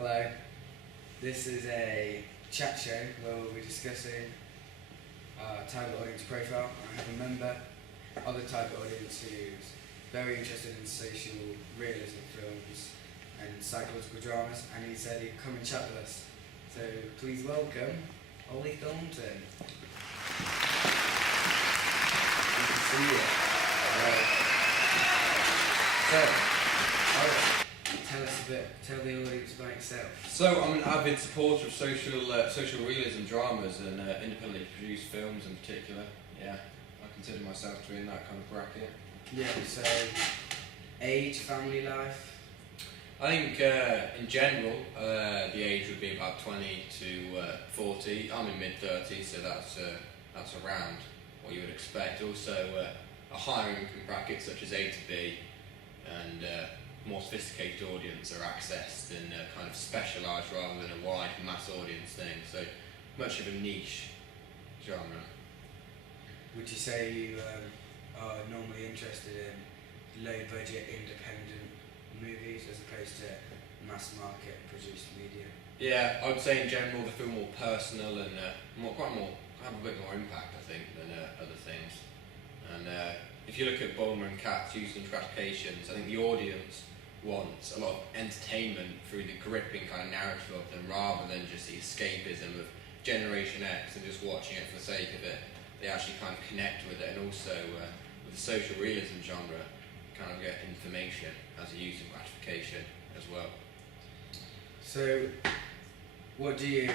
Hello, this is a chat show where we'll be discussing our target audience profile. I have a member of the target audience who's very interested in social realism films and psychological dramas, and he said he'd come and chat with us. So please welcome Ollie Thornton. Good to see you. So, tell the audience about yourself. So I'm an avid supporter of social realism dramas and independently produced films in particular. Yeah, I consider myself to be in that kind of bracket. Yeah, so age, family life? I think in general the age would be about 20 to 40. I'm in mid-30s, so that's around what you would expect. Also a higher income bracket such as A to B, and more sophisticated audience are accessed and kind of specialised rather than a wide mass audience thing. So much of a niche genre. Would you say you are normally interested in low budget independent movies as opposed to mass market produced media? Yeah, I would say in general they feel more personal and have a bit more impact, I think, than other things. And if you look at Bulmer and Katz, Youth and Gratifications, I think the audience wants a lot of entertainment through the gripping kind of narrative of them, rather than just the escapism of Generation X and just watching it for the sake of it. They actually kind of connect with it, and also with the social realism genre, kind of get information as a youth and gratification as well. So, what do you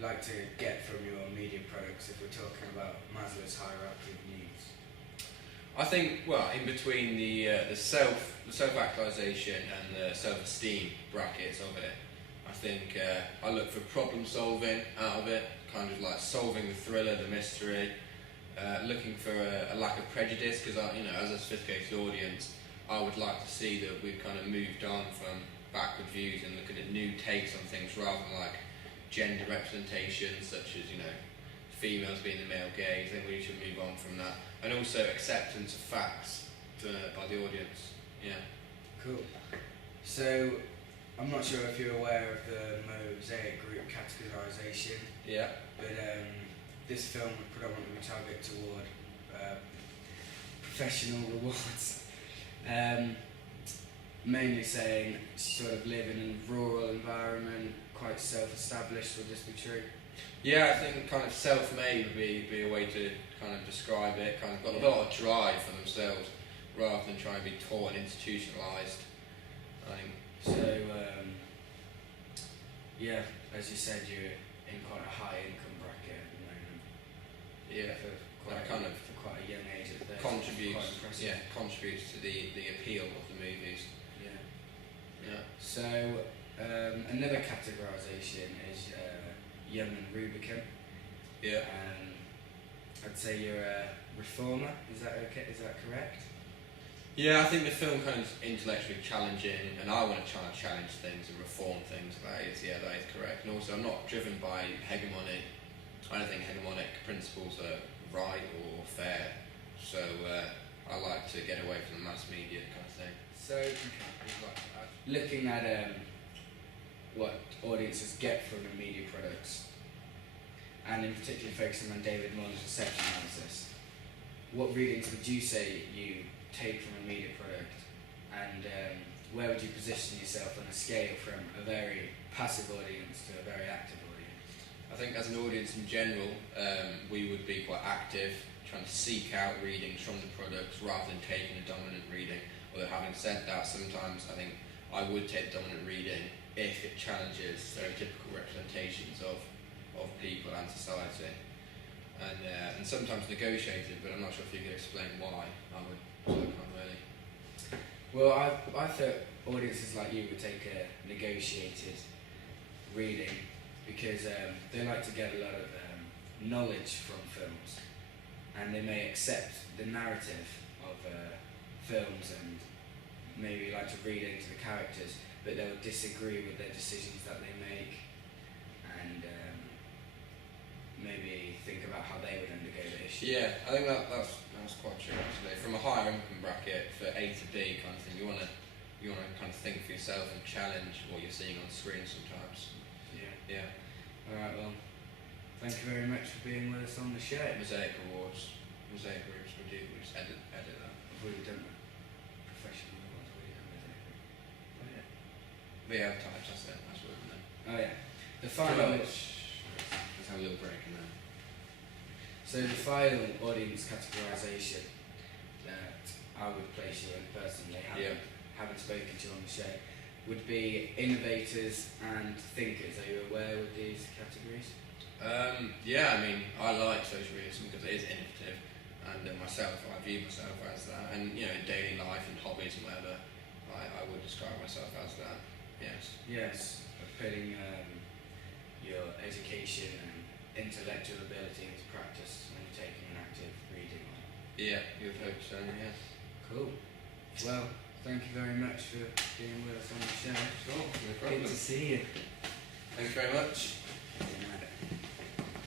like to get from your media products if we're talking about Maslow's hierarchy of needs? I think, well, in between the self-actualization and the self-esteem brackets of it, I think I look for problem solving out of it, kind of like solving the thriller, the mystery, looking for a lack of prejudice, because as a sophisticated audience, I would like to see that we've kind of moved on from backward views and looking at new takes on things, rather than like gender representation, such as females being the male gaze. I think we should move on from that, and also acceptance of facts by the audience. Yeah. Cool. So, I'm not sure if you're aware of the Mosaic Group categorisation. Yeah. But this film would predominantly target toward professional rewards. Mainly saying sort of live in a rural environment, quite self-established. Would this be true? Yeah, I think kind of self-made would be a way to kind of describe it. Kind of got a lot of drive for themselves, rather than trying to be taught and institutionalised. I think. So, yeah, as you said, you're in quite a high income bracket at the moment. Yeah, For quite a young age at 30. Contributes to the appeal of the movies. Yeah. So, another categorisation is young and Rubicon. Yeah. I'd say you're a reformer. Is that okay? Is that correct? Yeah, I think the film kind of intellectually challenging, and I want to try and challenge things and reform things. That is correct. And also, I'm not driven by hegemonic. I don't think hegemonic principles are right or fair. So I like to get away from the mass media kind of thing. So, looking at what audiences get from the media products, and in particular focusing on David Mullen's reception analysis, what readings would you say you take from a media product, and where would you position yourself on a scale from a very passive audience to a very active audience? I think as an audience in general, we would be quite active, trying to seek out readings from the products rather than taking a dominant reading. Although having said that, sometimes I think I would take dominant reading if it challenges stereotypical representations of people and society, and sometimes negotiated. But I'm not sure if you could explain why. I can't really. Well, I thought audiences like you would take a negotiated reading because they like to get a lot of knowledge from films, and they may accept the narrative of films and maybe like to read into the characters, but they'll disagree with the decisions that they make, and maybe think about how they would undergo the issue. Yeah, I think that's quite true actually. From a higher income bracket for A to B kind of thing, you want to kind of think for yourself and challenge what you're seeing on screen sometimes. Yeah. Yeah. Alright, well, thank you very much for being with us on the show. Mosaic Awards, Mosaic Groups, we just edit that. I've already done that. Professional awards, I've already done that. Oh yeah. VL types, that's it, that's what we're doing. Oh yeah. The final. Let's have a little break and then. So the final audience categorisation that I would place you in personally, haven't spoken to you on the show, would be innovators and thinkers. Are you aware with these categories? Yeah, I mean, I like social realism because it is innovative, and myself, I view myself as that, and you know, in daily life and hobbies and whatever, I would describe myself as that. Yes. Yes, putting your education and intellectual ability into practice when you're taking an active reading on. Yeah, you would hope so. Yeah. Cool. Well, thank you very much for being with us on the show. Sure, no Good problem. to see you. Thanks very much.